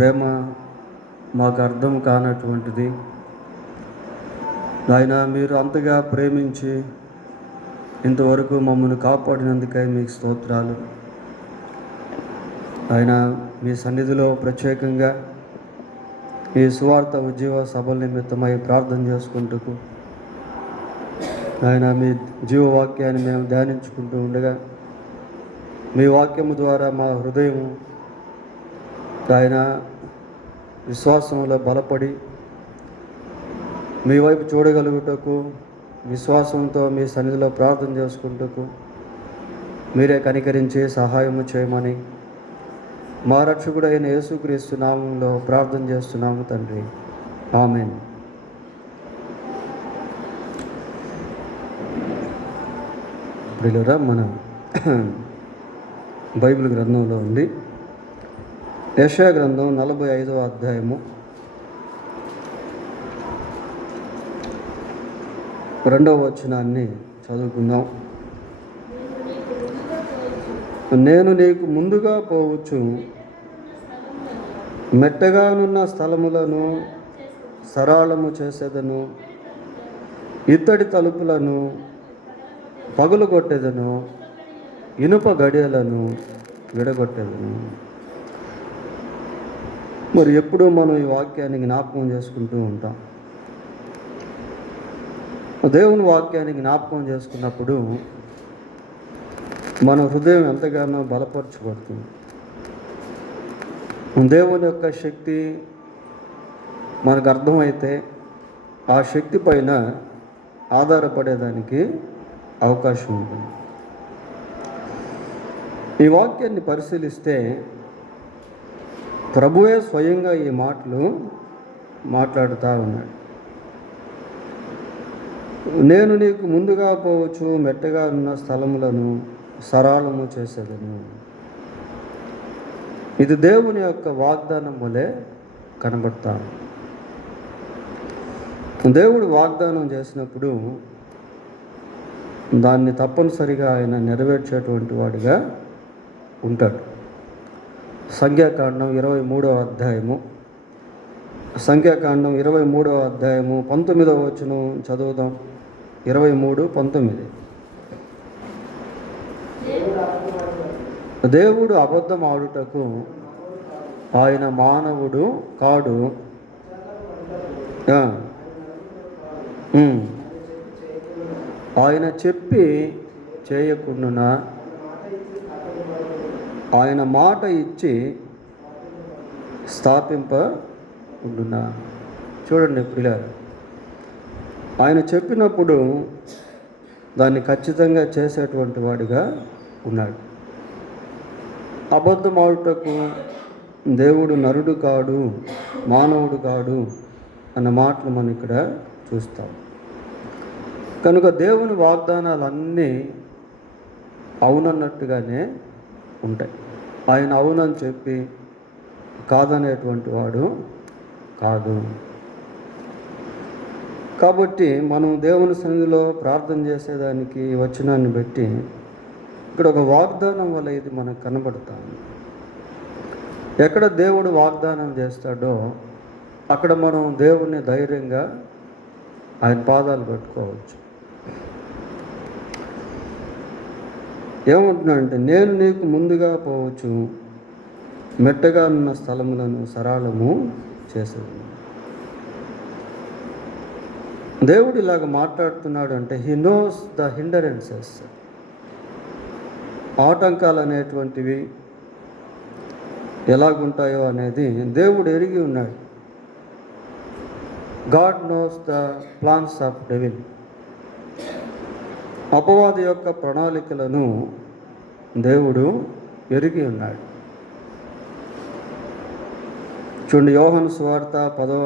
ప్రేమ మాకు అర్థం కానటువంటిది. నాయన, మీరు అంతగా ప్రేమించి ఇంతవరకు మమ్మల్ని కాపాడినందుకై మీకు స్తోత్రాలు. ఆయన మీ సన్నిధిలో ప్రత్యేకంగా ఈ సువార్త ఉజ్జీవ సభల నిమిత్తమై ప్రార్థన చేసుకుంటూ ఆయన మీ జీవవాక్యాన్ని మేము ధ్యానించుకుంటూ ఉండగా మీ వాక్యము ద్వారా మా హృదయం ఆయన విశ్వాసంలో బలపడి మీ వైపు చూడగలుగుటకు, విశ్వాసంతో మీ సన్నిధిలో ప్రార్థన చేసుకుంటూ మీరే కనికరించి సహాయము చేయమని మా రక్షకుడైన యేసుక్రీస్తు నామంలో ప్రార్థన చేస్తున్నాము తండ్రి. ఆమేన్. ప్రియులారా, మన బైబిల్ గ్రంథంలో ఉంది యెషయా గ్రంథం 45వ అధ్యాయము 2వ వచనాన్ని చదువుకుందాం. నేను నీకు ముందుగా పోవచ్చు, మెట్టగానున్న స్థలములను సరళము చేసేదను, ఇత్తడి తలుపులను పగులుగొట్టేదను, ఇనుప గడియలను విడగొట్టేదను. మరి ఎప్పుడూ మనం ఈ వాక్యాన్ని జ్ఞాపకం చేసుకుంటూ ఉంటాం. దేవుని వాక్యాన్ని జ్ఞాపకం చేసుకున్నప్పుడు మన హృదయం ఎంతగానో బలపరచబడుతుంది. దేవుని యొక్క శక్తి మనకు అర్థమైతే ఆ శక్తి పైన ఆధారపడేదానికి అవకాశం ఉంటుంది. ఈ వాక్యాన్ని పరిశీలిస్తే ప్రభువే స్వయంగా ఈ మాటలు మాట్లాడుతూ ఉన్నాడు. నేను నీకు ముందుగా పోవచ్చు, మెట్టగా ఉన్న స్థలములను సరళము చేసేదను. ఇది దేవుని యొక్క వాగ్దానం వలె కనబడతాను. దేవుడు వాగ్దానం చేసినప్పుడు దాన్ని తప్పనిసరిగా ఆయన నెరవేర్చేటువంటి వాడిగా ఉంటాడు. సంఖ్యాకాండం 23వ అధ్యాయము 19వ వచనం చదువుదాం. 23:19. దేవుడు అబద్ధం ఆడుటకు ఆయన మానవుడు కాడు, ఆయన చెప్పి చేయకుండా ఆయన మాట ఇచ్చి స్థాపింపకుండునా. చూడండి పిల్లలు, ఆయన చెప్పినప్పుడు దాన్ని ఖచ్చితంగా చేసేటువంటి వాడిగా ఉన్నాడు. అబద్ధం ఆడుటకు దేవుడు నరుడు కాడు, మానవుడు కాడు అన్న మాటలు మనం ఇక్కడ చూస్తాం. కనుక దేవుని వాగ్దానాలన్నీ అవునన్నట్టుగానే ఉంటాయి. ఆయన అవునని చెప్పి కాదనేటువంటి వాడు కాదు. కాబట్టి మనం దేవుని సన్నిధిలో ప్రార్థన చేసేదానికి వచనాన్ని బట్టి ఇక్కడ ఒక వాగ్దానం వల్ల ఇది మనకు కనబడుతుంది. ఎక్కడ దేవుడు వాగ్దానం చేస్తాడో అక్కడ మనం దేవుణ్ణి ధైర్యంగా ఆయన పాదాలు పెట్టుకోవచ్చు. ఏమంటున్నాడంటే, నేను నీకు ముందుగా పోవచ్చు, మెట్టగా ఉన్న స్థలములను సరళము చేసేది. దేవుడు ఇలాగ మాట్లాడుతున్నాడు అంటే హీ నోస్ ద హిండరెన్సెస్. ఆటంకాలు అనేటువంటివి ఎలాగుంటాయో అనేది దేవుడు ఎరిగి ఉన్నాడు. God knows the plans of devil. అపవాది యొక్క ప్రణాళికలను దేవుడు ఎరిగి ఉన్నాడు. చూడండి, యోహాను సువార్త 10వ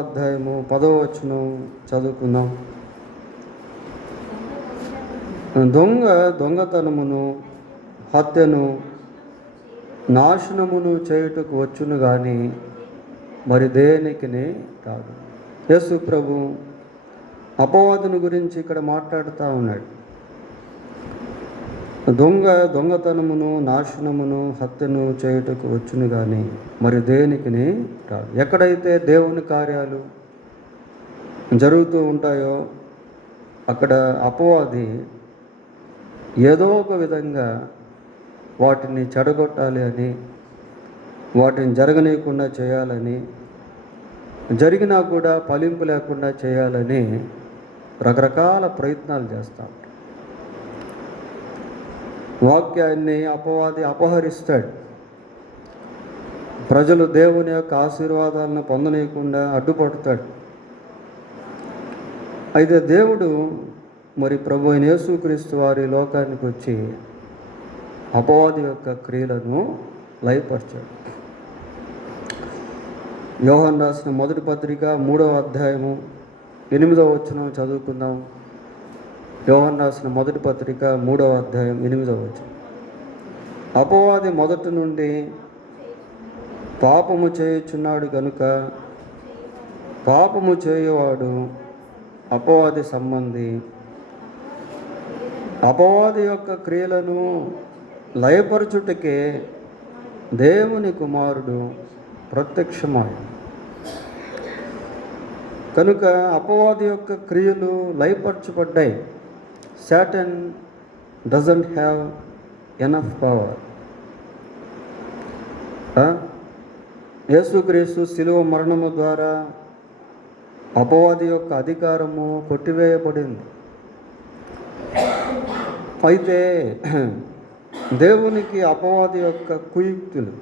అధ్యాయము 10వ వచనం చదువుకుందాం. దొంగతనమును, హత్యను, నాశనమును చేయుటకు వచ్చును కానీ మరి దేనికిని కాదు. యేసు ప్రభు అపవాదుని గురించి ఇక్కడ మాట్లాడుతూ ఉన్నాడు. దొంగతనమును, నాశనమును, హత్యను చేయుటకు వచ్చును కానీ మరి దేనికిని రాదు. ఎక్కడైతే దేవుని కార్యాలు జరుగుతూ ఉంటాయో అక్కడ అపవాది ఏదో ఒక విధంగా వాటిని చెడగొట్టాలి అని, వాటిని జరగనీయకుండా చేయాలని, జరిగినా కూడా ఫలింపు లేకుండా చేయాలని రకరకాల ప్రయత్నాలు చేస్తాం. వాక్యాన్ని అపవాది అపహరిస్తాడు. ప్రజలు దేవుని యొక్క ఆశీర్వాదాలను పొందనీయకుండా అడ్డుపడతాడు. అయితే దేవుడు మరి ప్రభు అయిన యేసుక్రీస్తు వారి లోకానికి వచ్చి అపవాది యొక్క క్రియలను లయపరిచాడు. యోహాను రాసిన మొదటి పత్రిక 3వ అధ్యాయము 8వ వచనం చదువుకుందాం. యోహాను రాసిన మొదటి పత్రిక 3వ అధ్యాయం 8వ వచనం. అపవాది మొదటి నుండి పాపము చేయుచున్నాడు కనుక పాపము చేయువాడు అపవాది సంబంధి. అపవాది యొక్క క్రియలను లయపరచుటకే దేవుని కుమారుడు ప్రత్యక్షమాయెను. కనుక అపవాది యొక్క క్రియలు లయపరచబడ్డాయి. Satan doesn't have enough power. యేసుక్రీస్తు శిలువ మరణము ద్వారా అపవాది యొక్క అధికారము కొట్టివేయబడింది. అయితే దేవునికి అపవాది యొక్క కుయుక్తులు,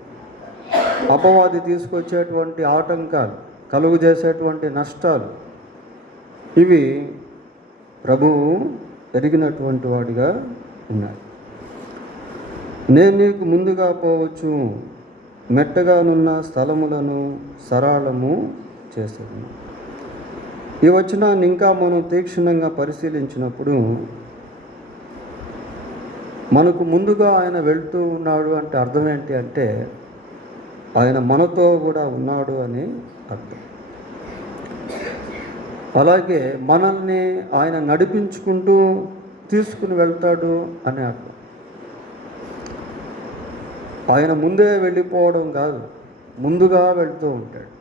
అపవాది తీసుకొచ్చేటువంటి ఆటంకాలు, కలుగు చేసేటువంటి నష్టాలు, ఇవి ప్రభువు ఎరిగినటువంటి వాడిగా ఉన్నాయి. నేను నీకు ముందుగా పోవచ్చు, మెట్టగానున్న స్థలములను సరళము చేసేది. ఈ వచనాన్ని ఇంకా మనం తీక్షణంగా పరిశీలించినప్పుడు మనకు ముందుగా ఆయన వెళ్తూ ఉన్నాడు అంటే అర్థం ఏంటి అంటే ఆయన మనతో కూడా ఉన్నాడు అని అర్థం. అలాగే మనల్ని ఆయన నడిపించుకుంటూ తీసుకుని వెళ్తాడు అని అర్థం. ఆయన ముందే వెళ్ళిపోవడం కాదు, ముందుగా వెళ్తూ ఉంటాడు.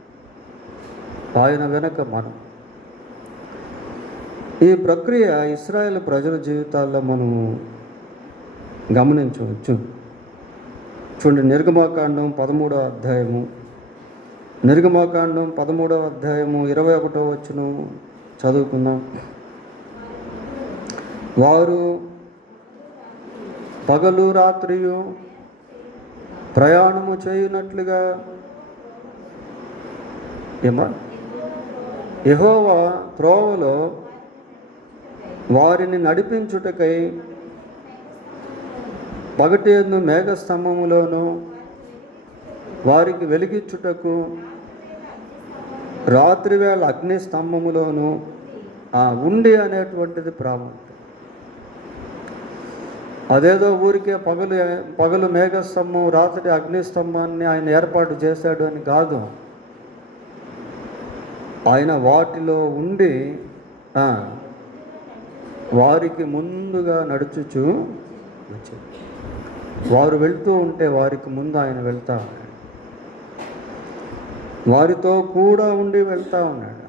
ఆయన వెనక మనం. ఈ ప్రక్రియ ఇశ్రాయేలు ప్రజల జీవితాల్లో మనం గమనించవచ్చు. చూడండి, నిర్గమాకాండం 13వ అధ్యాయము, నిర్గమాకాండం 13వ అధ్యాయము 21వ వచనం చదువుకుందాం. వారు పగలు రాత్రియు ప్రయాణము చేయునట్లుగా యెహోవా త్రోవలో వారిని నడిపించుటకై పగటియందు మేఘస్తంభములోను వారికి వెలిగించుటకు రాత్రివేళ అగ్ని స్తంభములోను ఉండి అనేటువంటిది ప్రాముఖ్యం. అదేదో ఊరికే పగలు మేఘస్తంభం, రాత్రి అగ్నిస్తంభాన్ని ఆయన ఏర్పాటు చేశాడు అని కాదు. ఆయన వాటిలో ఉండి వారికి ముందుగా నడుచుచు వచ్చాడు. వారు వెళ్తూ ఉంటే వారికి ముందు ఆయన వెళ్తా ఉన్నాడు, వారితో కూడా ఉండి వెళ్తా ఉన్నాడు.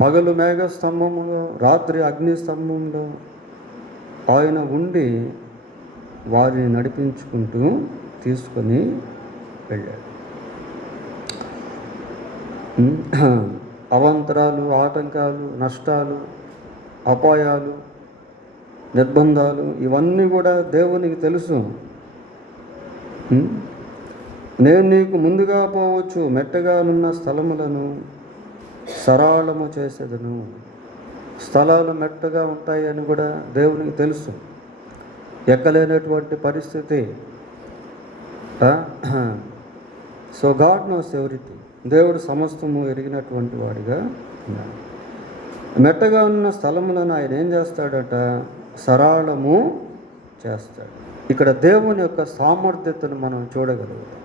పగలు మేఘస్తంభములో, రాత్రి అగ్నిస్తంభంలో ఆయన ఉండి వారిని నడిపించుకుంటూ తీసుకొని వెళ్ళాడు. అవాంతరాలు, ఆటంకాలు, నష్టాలు, అపాయాలు, నిర్బంధాలు ఇవన్నీ కూడా దేవునికి తెలుసు. నేను నీకు ముందుగా పోవచ్చు, మెట్టగానున్న స్థలములను సరళము చేసేదను. స్థలాలు మెట్టగా ఉంటాయి అని కూడా దేవునికి తెలుసు. ఎక్కలేనటువంటి పరిస్థితి. So God knows everything. దేవుడు సమస్తము ఎరిగినటువంటి వాడిగా ఉన్నాడు. మెట్టగా ఉన్న స్థలములను ఆయన ఏం చేస్తాడట? సరళము చేస్తాడు. ఇక్కడ దేవుని యొక్క సామర్థ్యతను మనం చూడగలుగుతాం.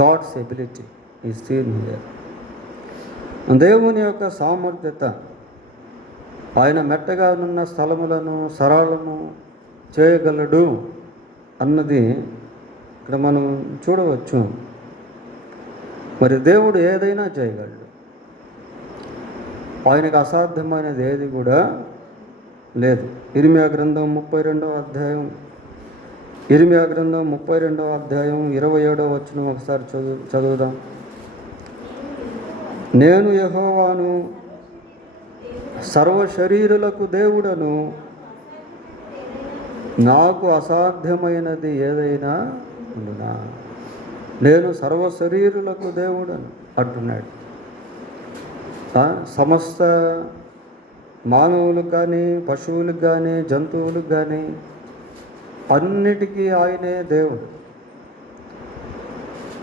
God's ability is seen here. దేవుని యొక్క సామర్థ్యత ఆయన మెట్టగా ఉన్న స్థలములను సరళము చేయగలడు అన్నది ఇక్కడ మనం చూడవచ్చు. మరి దేవుడు ఏదైనా చేయగలడు. ఆయనకు అసాధ్యమైనది ఏది కూడా లేదు. ఇర్మియా గ్రంథం 32వ అధ్యాయం 27వ వచనం ఒకసారి చదువుదాం. నేను యెహోవాను, సర్వ శరీరులకు దేవుడను, నాకు అసాధ్యమైనది ఏదైనా ఉండునా. నేను సర్వ శరీరులకు దేవుడను అంటున్నాడు. సమస్త మానవులకు కానీ, పశువులకు కానీ, జంతువులకు కానీ అన్నిటికీ ఆయనే దేవుడు.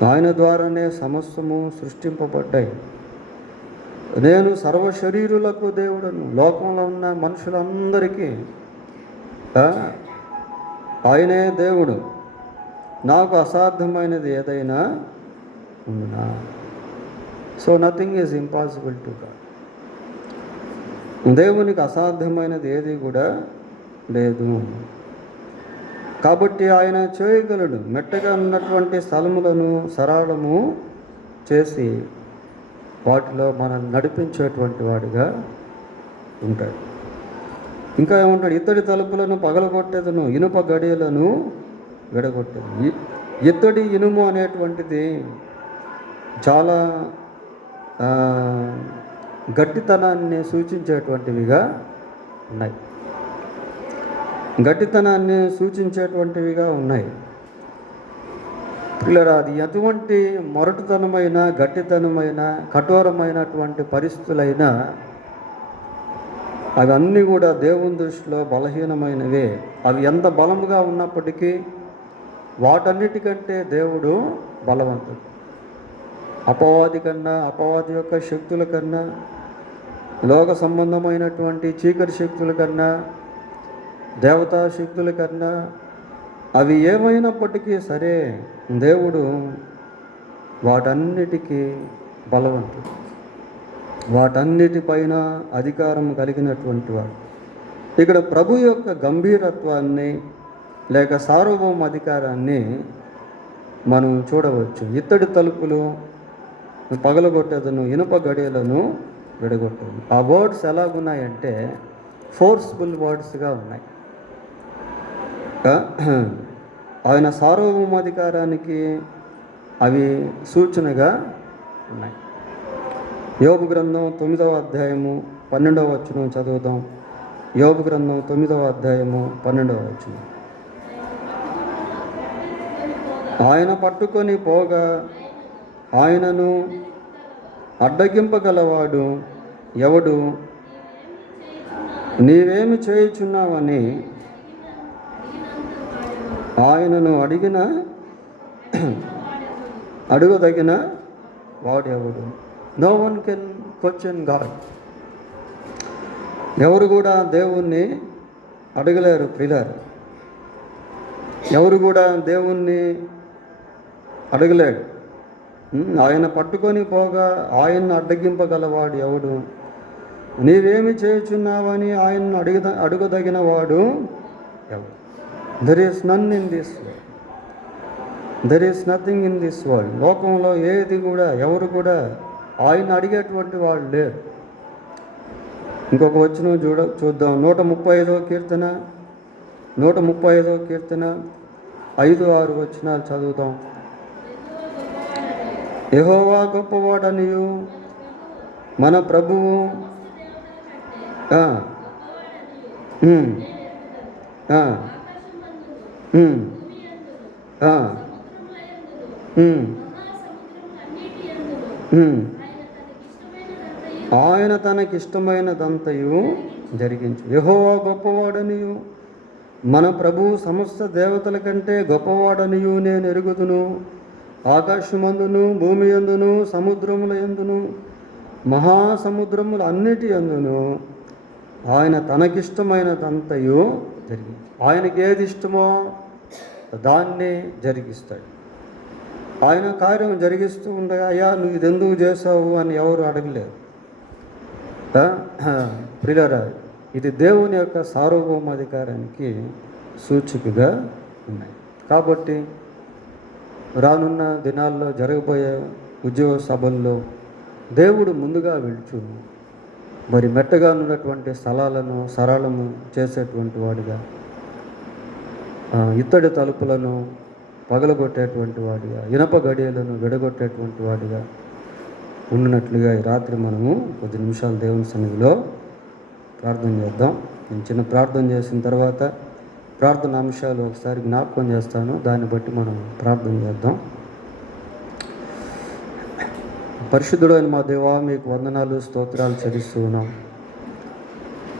ఆయన ద్వారానే సమస్తము సృష్టింపబడ్డాయి. నేను సర్వ శరీరులకు దేవుడను. లోకంలో ఉన్న మనుషులందరికీ ఆయనే దేవుడు. నాకు అసాధ్యమైనది ఏదైనా ఉందా? So nothing is impossible to God. దేవునికి అసాధ్యమైనది ఏది కూడా లేదు. కాబట్టి ఆయన చేయగలడు. మెట్టగా ఉన్నటువంటి స్థలములను సరళము చేసి వాటిలో మనం నడిపించేటువంటి వాడిగా ఉంటాడు. ఇంకా ఏమంటాడు? ఇత్తడి తలుపులను పగలగొట్టేదను, ఇనుప గడియలను విడగొట్టేది. ఇత్తడి, ఇనుము అనేటువంటిది చాలా గట్టితనాన్ని సూచించేటువంటివిగా ఉన్నాయి. గట్టితనాన్ని సూచించేటువంటివిగా ఉన్నాయి. పిల్లరా, అది ఎటువంటి మొరటుతనమైన, గట్టితనమైన, కఠోరమైనటువంటి పరిస్థితులైనా అవన్నీ కూడా దేవుని దృష్టిలో బలహీనమైనవే. అవి ఎంత బలముగా ఉన్నప్పటికీ వాటన్నిటికంటే దేవుడు బలవంతుడు. అపవాది కన్నా, అపవాది యొక్క శక్తుల కన్నా, లోక సంబంధమైనటువంటి చీకటి శక్తుల కన్నా, దేవతా శక్తుల కన్నా, అవి ఏమైనప్పటికీ సరే దేవుడు వాటన్నిటికీ బలవంతుడు. వాటన్నిటిపైన అధికారం కలిగినటువంటి వాడు. ఇక్కడ ప్రభు యొక్క గంభీరత్వాన్ని లేక సార్వభౌమ అధికారాన్ని మనం చూడవచ్చు. ఇత్తడి తలుపులు పగలగొట్టేదను, ఇనుప గడియలను విడగొట్టదు. ఆ వర్డ్స్ ఎలాగున్నాయంటే ఫోర్స్ఫుల్ వర్డ్స్గా ఉన్నాయి. ఆయన సార్వభౌమాధికారానికి అవి సూచనగా ఉన్నాయి. యోబు గ్రంథం 9వ అధ్యాయము 12వ వచనం చదువుదాం. యోబు గ్రంథం 9వ అధ్యాయము 12వ వచనం. ఆయన పట్టుకొని పోగా ఆయనను అడ్డగింపగలవాడు ఎవడు? నీవేమి చేయుచున్నావని ఆయనను అడుగదగిన వాడెవడు? No one can question God. ఎవరు కూడా దేవుణ్ణి అడగలేరు ప్రియులారా. ఎవరు కూడా దేవుణ్ణి అడగలేడు. ఆయన పట్టుకొని పోగా ఆయన్ను అడ్డగింపగలవాడు ఎవడు? నీవేమి చేయుచున్నావని ఆయన్ను అడుగదగిన వాడు ఎవడు? There is none in this world. There is nothing in this world. లోకంలో ఏది కూడా ఎవరు కూడా ఆయన అడిగేటువంటి వాళ్ళు లేరు. ఇంకొక వచనం చూద్దాం. 135వ కీర్తన 5-6 వచనాలు చదువుతాం. యెహోవా గొప్పవాడనియు మన ప్రభువు ఆయన తనకిష్టమైనదంతయు జరిగించు. యెహోవా గొప్పవాడనియు మన ప్రభువు సమస్త దేవతల కంటే గొప్పవాడనియు నేను ఎరుగుదును. ఆకాశమందును, భూమి యందును, సముద్రముల యందును, మహాసముద్రముల అన్నిటి యందును ఆయన తనకిష్టమైనదంతయు జరిగించు. ఆయనకి ఏది ఇష్టమో దాన్ని జరిగిస్తాడు. ఆయన కార్యం జరిగిస్తూ ఉండగా అయ్యా నువ్వు ఇది ఎందుకు చేసావు అని ఎవరు అడగలేరు. ప్రియులారా, ఇది దేవుని యొక్క సార్వభౌమాధికారానికి సూచికగా ఉన్నాయి. కాబట్టి రానున్న దినాల్లో జరగబోయే ఉద్యోగ సభల్లో దేవుడు ముందుగా వెళుచు మరి మెట్టగా ఉన్నటువంటి స్థలాలను సరళము చేసేటువంటి వాడిగా, ఇత్తడి తలుపులను పగలగొట్టేటువంటి వాడిగా, ఇనప గడియలను విడగొట్టేటువంటి వాడిగా ఉన్నట్లుగా ఈ రాత్రి మనము కొద్ది నిమిషాలు దేవుని సన్నిధిలో ప్రార్థన చేద్దాం. నేను చిన్న ప్రార్థన చేసిన తర్వాత ప్రార్థన అంశాలు ఒకసారి జ్ఞాపకం చేస్తాను, దాన్ని బట్టి మనం ప్రార్థన చేద్దాం. పరిశుద్ధుడైన మా దేవా, మీకు వందనాలు స్తోత్రాలు చెల్లిస్తూ ఉన్నాం.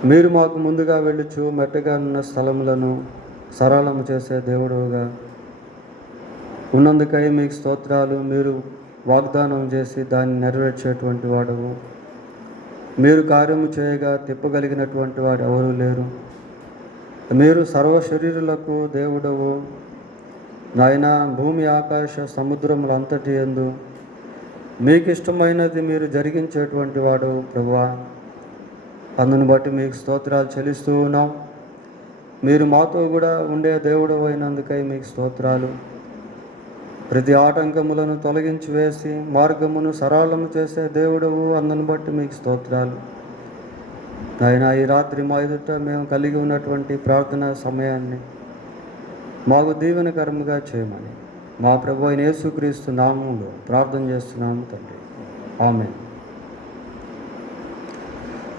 మీరు మాకు ముందుగా వెళ్ళుచు మెట్టగా ఉన్న స్థలములను సరళము చేసే దేవుడుగా ఉన్నందుకై మీకు స్తోత్రాలు. మీరు వాగ్దానం చేసి దాన్ని నెరవేర్చేటువంటి వాడవు. మీరు కార్యము చేయగా తిప్పగలిగినటువంటి వాడు ఎవరూ లేరు. మీరు సర్వ శరీరులకు దేవుడవు నాయన. భూమి ఆకాశ సముద్రములంతటి యందు మీకు ఇష్టమైనది మీరు జరిగించేటువంటి వాడు ప్రభువా. అందును బట్టి మీకు స్తోత్రాలు చెల్లిస్తూ ఉన్నాం. మీరు మాతో కూడా ఉండే దేవుడు అయినందుకై మీకు స్తోత్రాలు. ప్రతి ఆటంకములను తొలగించి వేసి మార్గమును సరళము చేసే దేవుడవు, అందును బట్టి మీకు స్తోత్రాలు. ఆయన ఈ రాత్రి మా ఎదుట మేము కలిగి ఉన్నటువంటి ప్రార్థనా సమయాన్ని మాకు దీవెనకరముగా చేయమని మా ప్రభు అయిన యేసుక్రీస్తు నామములో ప్రార్థన చేస్తున్నాము తండ్రి. ఆమేన్.